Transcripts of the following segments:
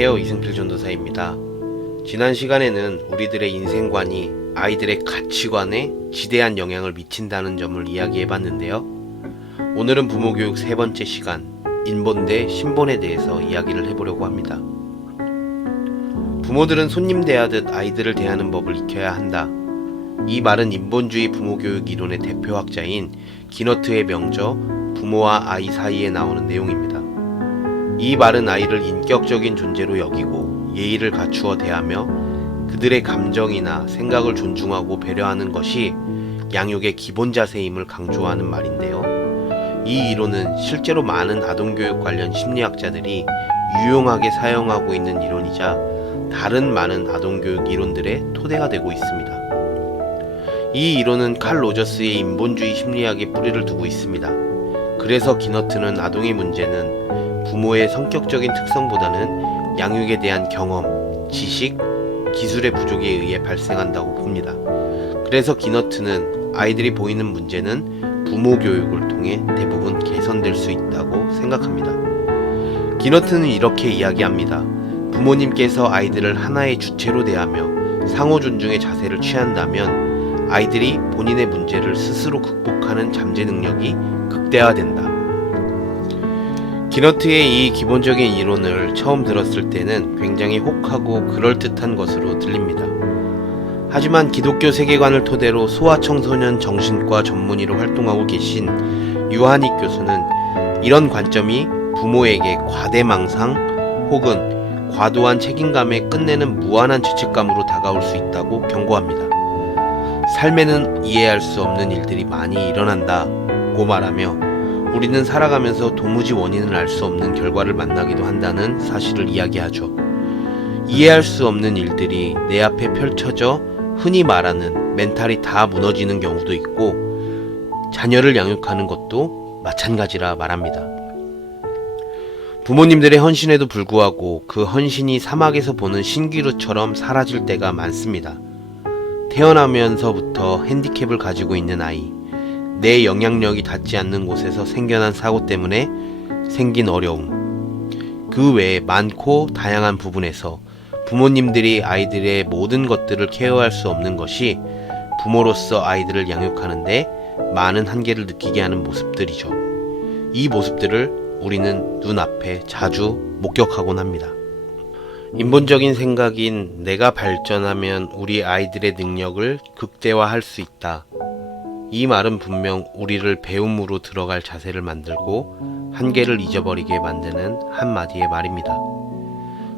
안녕하세요. 이승필 전도사입니다. 지난 시간에는 우리들의 인생관이 아이들의 가치관에 지대한 영향을 미친다는 점을 이야기해봤는데요. 오늘은 부모교육 세 번째 시간, 인본 대 신본에 대해서 이야기를 해보려고 합니다. 부모들은 손님 대하듯 아이들을 대하는 법을 익혀야 한다. 이 말은 인본주의 부모교육 이론의 대표학자인 기너트의 명저 부모와 아이 사이에 나오는 내용입니다. 이 말은 아이를 인격적인 존재로 여기고 예의를 갖추어 대하며 그들의 감정이나 생각을 존중하고 배려하는 것이 양육의 기본 자세임을 강조하는 말인데요. 이 이론은 실제로 많은 아동교육 관련 심리학자들이 유용하게 사용하고 있는 이론이자 다른 많은 아동교육 이론들의 토대가 되고 있습니다. 이 이론은 칼 로저스의 인본주의 심리학에 뿌리를 두고 있습니다. 그래서 기너트는 아동의 문제는 부모의 성격적인 특성보다는 양육에 대한 경험, 지식, 기술의 부족에 의해 발생한다고 봅니다. 그래서 기너트는 아이들이 보이는 문제는 부모 교육을 통해 대부분 개선될 수 있다고 생각합니다. 기너트는 이렇게 이야기합니다. 부모님께서 아이들을 하나의 주체로 대하며 상호 존중의 자세를 취한다면 아이들이 본인의 문제를 스스로 극복하는 잠재 능력이 극대화된다. 기너트의 이 기본적인 이론을 처음 들었을 때는 굉장히 혹하고 그럴듯한 것으로 들립니다. 하지만 기독교 세계관을 토대로 소아청소년 정신과 전문의로 활동하고 계신 유한익 교수는 이런 관점이 부모에게 과대망상 혹은 과도한 책임감에 끝내는 무한한 죄책감으로 다가올 수 있다고 경고합니다. 삶에는 이해할 수 없는 일들이 많이 일어난다고 말하며 우리는 살아가면서 도무지 원인을 알 수 없는 결과를 만나기도 한다는 사실을 이야기하죠. 이해할 수 없는 일들이 내 앞에 펼쳐져 흔히 말하는 멘탈이 다 무너지는 경우도 있고 자녀를 양육하는 것도 마찬가지라 말합니다. 부모님들의 헌신에도 불구하고 그 헌신이 사막에서 보는 신기루처럼 사라질 때가 많습니다. 태어나면서부터 핸디캡을 가지고 있는 아이, 내 영향력이 닿지 않는 곳에서 생겨난 사고 때문에 생긴 어려움, 그 외에 많고 다양한 부분에서 부모님들이 아이들의 모든 것들을 케어할 수 없는 것이 부모로서 아이들을 양육하는데 많은 한계를 느끼게 하는 모습들이죠. 이 모습들을 우리는 눈앞에 자주 목격하곤 합니다. 인본적인 생각인 내가 발전하면 우리 아이들의 능력을 극대화할 수 있다. 이 말은 분명 우리를 배움으로 들어갈 자세를 만들고 한계를 잊어버리게 만드는 한마디의 말입니다.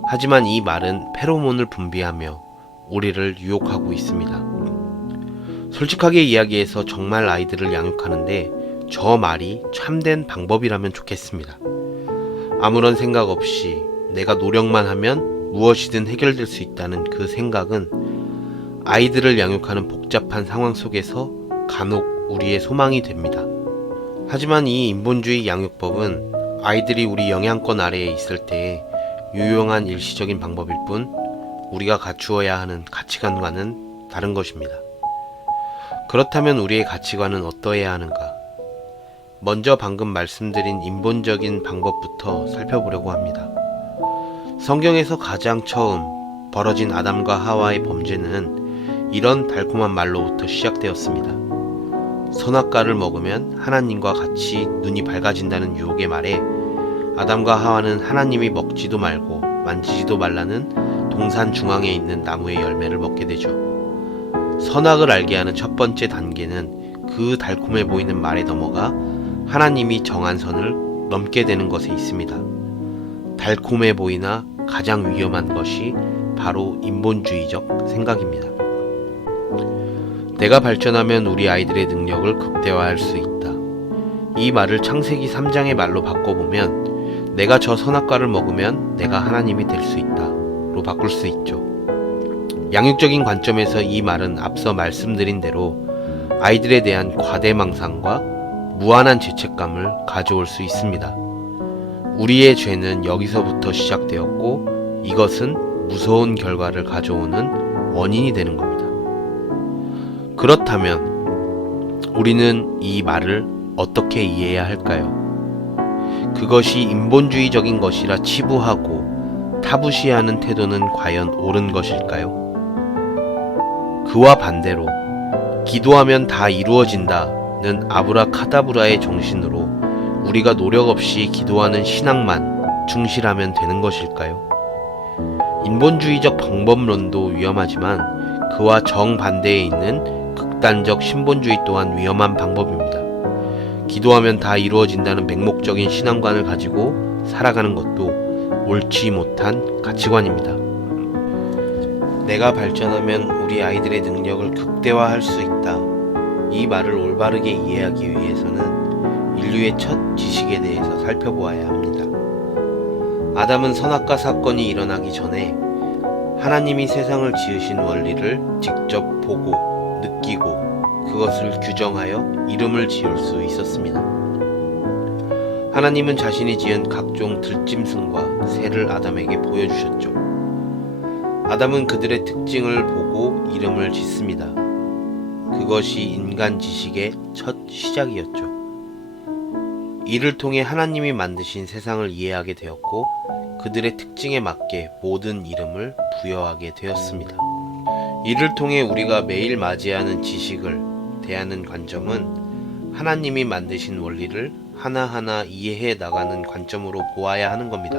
하지만 이 말은 페로몬을 분비하며 우리를 유혹하고 있습니다. 솔직하게 이야기해서 정말 아이들을 양육하는데 저 말이 참된 방법이라면 좋겠습니다. 아무런 생각 없이 내가 노력만 하면 무엇이든 해결될 수 있다는 그 생각은 아이들을 양육하는 복잡한 상황 속에서 간혹 우리의 소망이 됩니다. 하지만 이 인본주의 양육법은 아이들이 우리 영향권 아래에 있을 때 유용한 일시적인 방법일 뿐 우리가 갖추어야 하는 가치관과는 다른 것입니다. 그렇다면 우리의 가치관은 어떠해야 하는가? 먼저 방금 말씀드린 인본적인 방법부터 살펴보려고 합니다. 성경에서 가장 처음 벌어진 아담과 하와의 범죄는 이런 달콤한 말로부터 시작되었습니다. 선악과를 먹으면 하나님과 같이 눈이 밝아진다는 유혹의 말에 아담과 하와는 하나님이 먹지도 말고 만지지도 말라는 동산 중앙에 있는 나무의 열매를 먹게 되죠. 선악을 알게 하는 첫 번째 단계는 그 달콤해 보이는 말에 넘어가 하나님이 정한 선을 넘게 되는 것에 있습니다. 달콤해 보이나 가장 위험한 것이 바로 인본주의적 생각입니다. 내가 발전하면 우리 아이들의 능력을 극대화할 수 있다. 이 말을 창세기 3장의 말로 바꿔보면 내가 저 선악과를 먹으면 내가 하나님이 될 수 있다 로 바꿀 수 있죠. 양육적인 관점에서 이 말은 앞서 말씀드린 대로 아이들에 대한 과대망상과 무한한 죄책감을 가져올 수 있습니다. 우리의 죄는 여기서부터 시작되었고 이것은 무서운 결과를 가져오는 원인이 되는 겁니다. 그렇다면 우리는 이 말을 어떻게 이해해야 할까요? 그것이 인본주의적인 것이라 치부하고 사부시하는 태도는 과연 옳은 것일까요? 그와 반대로 기도하면 다 이루어진다는 아브라카다브라의 정신으로 우리가 노력 없이 기도하는 신앙만 충실하면 되는 것일까요? 인본주의적 방법론도 위험하지만 그와 정반대에 있는 극단적 신본주의 또한 위험한 방법입니다. 기도하면 다 이루어진다는 맹목적인 신앙관을 가지고 살아가는 것도 옳지 못한 가치관입니다. 내가 발전하면 우리 아이들의 능력을 극대화할 수 있다. 이 말을 올바르게 이해하기 위해서는 인류의 첫 지식에 대해서 살펴보아야 합니다. 아담은 선악과 사건이 일어나기 전에 하나님이 세상을 지으신 원리를 직접 보고 느끼고 그것을 규정하여 이름을 지을 수 있었습니다. 하나님은 자신이 지은 각종 들짐승과 새를 아담에게 보여주셨죠. 아담은 그들의 특징을 보고 이름을 짓습니다. 그것이 인간 지식의 첫 시작이었죠. 이를 통해 하나님이 만드신 세상을 이해하게 되었고 그들의 특징에 맞게 모든 이름을 부여하게 되었습니다. 이를 통해 우리가 매일 맞이하는 지식을 대하는 관점은 하나님이 만드신 원리를 하나하나 이해해 나가는 관점으로 보아야 하는 겁니다.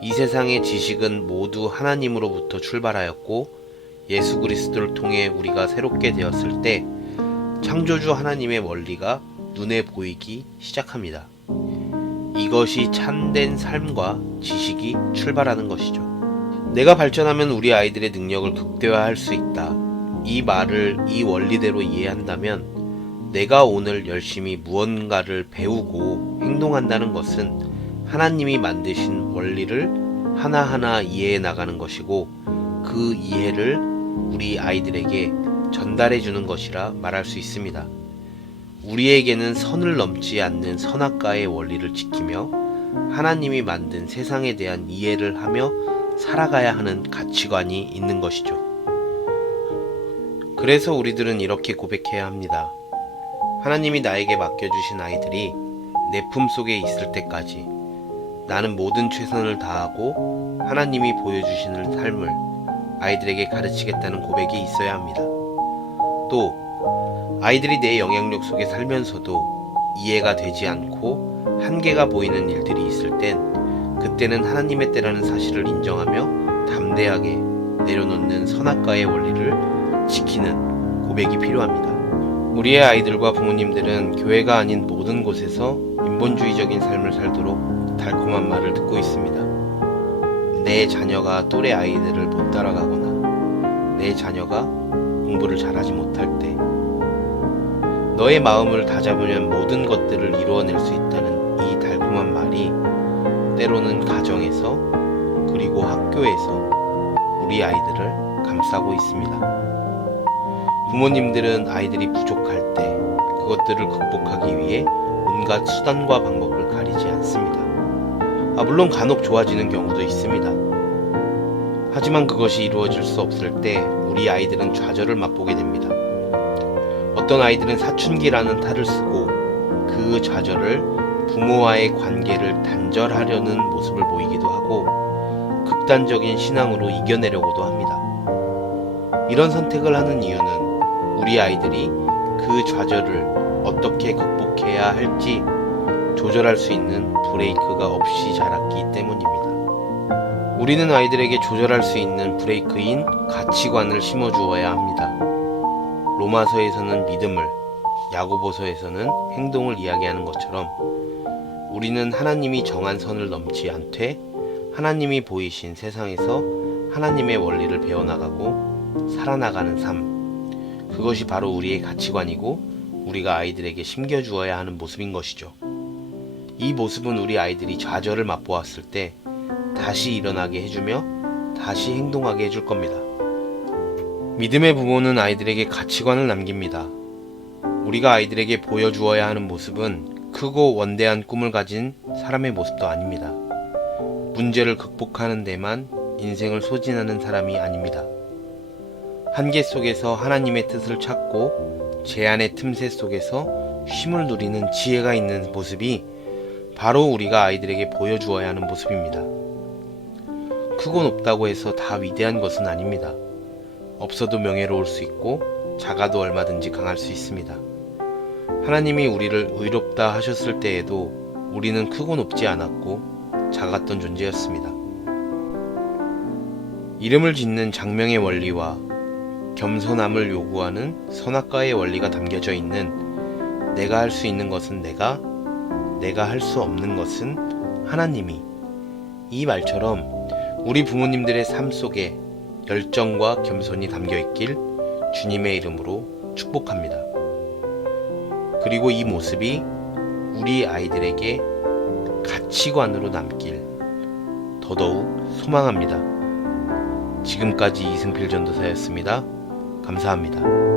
이 세상의 지식은 모두 하나님으로부터 출발하였고 예수 그리스도를 통해 우리가 새롭게 되었을 때 창조주 하나님의 원리가 눈에 보이기 시작합니다. 이것이 참된 삶과 지식이 출발하는 것이죠. 내가 발전하면 우리 아이들의 능력을 극대화할 수 있다. 이 말을 이 원리대로 이해한다면 내가 오늘 열심히 무언가를 배우고 행동한다는 것은 하나님이 만드신 원리를 하나하나 이해해 나가는 것이고 그 이해를 우리 아이들에게 전달해 주는 것이라 말할 수 있습니다. 우리에게는 선을 넘지 않는 선악과의 원리를 지키며 하나님이 만든 세상에 대한 이해를 하며 살아가야 하는 가치관이 있는 것이죠. 그래서 우리들은 이렇게 고백해야 합니다. 하나님이 나에게 맡겨주신 아이들이 내 품속에 있을 때까지 나는 모든 최선을 다하고 하나님이 보여주시는 삶을 아이들에게 가르치겠다는 고백이 있어야 합니다. 또 아이들이 내 영향력 속에 살면서도 이해가 되지 않고 한계가 보이는 일들이 있을 땐 그때는 하나님의 때라는 사실을 인정하며 담대하게 내려놓는 선악과의 원리를 지키는 고백이 필요합니다. 우리의 아이들과 부모님들은 교회가 아닌 모든 곳에서 인본주의적인 삶을 살도록 달콤한 말을 듣고 있습니다. 내 자녀가 또래 아이들을 못 따라가거나 내 자녀가 공부를 잘하지 못할 때 너의 마음을 다잡으면 모든 것들을 이루어낼 수 있다는 이 달콤한 말이 때로는 가정에서 그리고 학교에서 우리 아이들을 감싸고 있습니다. 부모님들은 아이들이 부족할 때 그것들을 극복하기 위해 온갖 수단과 방법을 가리지 않습니다. 물론 간혹 좋아지는 경우도 있습니다. 하지만 그것이 이루어질 수 없을 때 우리 아이들은 좌절을 맛보게 됩니다. 어떤 아이들은 사춘기라는 탈을 쓰고 그 좌절을 부모와의 관계를 단절하려는 모습을 보이기도 하고 극단적인 신앙으로 이겨내려고도 합니다. 이런 선택을 하는 이유는 우리 아이들이 그 좌절을 어떻게 극복해야 할지 조절할 수 있는 브레이크가 없이 자랐기 때문입니다. 우리는 아이들에게 조절할 수 있는 브레이크인 가치관을 심어주어야 합니다. 로마서에서는 믿음을, 야고보서에서는 행동을 이야기하는 것처럼 우리는 하나님이 정한 선을 넘지 않되 하나님이 보이신 세상에서 하나님의 원리를 배워나가고 살아나가는 삶, 그것이 바로 우리의 가치관이고 우리가 아이들에게 심겨주어야 하는 모습인 것이죠. 이 모습은 우리 아이들이 좌절을 맛보았을 때 다시 일어나게 해주며 다시 행동하게 해줄 겁니다. 믿음의 부모는 아이들에게 가치관을 남깁니다. 우리가 아이들에게 보여주어야 하는 모습은 크고 원대한 꿈을 가진 사람의 모습도 아닙니다. 문제를 극복하는 데만 인생을 소진하는 사람이 아닙니다. 한계 속에서 하나님의 뜻을 찾고 제한의 틈새 속에서 쉼을 누리는 지혜가 있는 모습이 바로 우리가 아이들에게 보여주어야 하는 모습입니다. 크고 높다고 해서 다 위대한 것은 아닙니다. 없어도 명예로울 수 있고 작아도 얼마든지 강할 수 있습니다. 하나님이 우리를 의롭다 하셨을 때에도 우리는 크고 높지 않았고 작았던 존재였습니다. 이름을 짓는 장명의 원리와 겸손함을 요구하는 선악과의 원리가 담겨져 있는 내가 할 수 있는 것은 내가 할 수 없는 것은 하나님이, 이 말처럼 우리 부모님들의 삶 속에 열정과 겸손이 담겨 있길 주님의 이름으로 축복합니다. 그리고 이 모습이 우리 아이들에게 가치관으로 남길 더더욱 소망합니다. 지금까지 이승필 전도사였습니다. 감사합니다.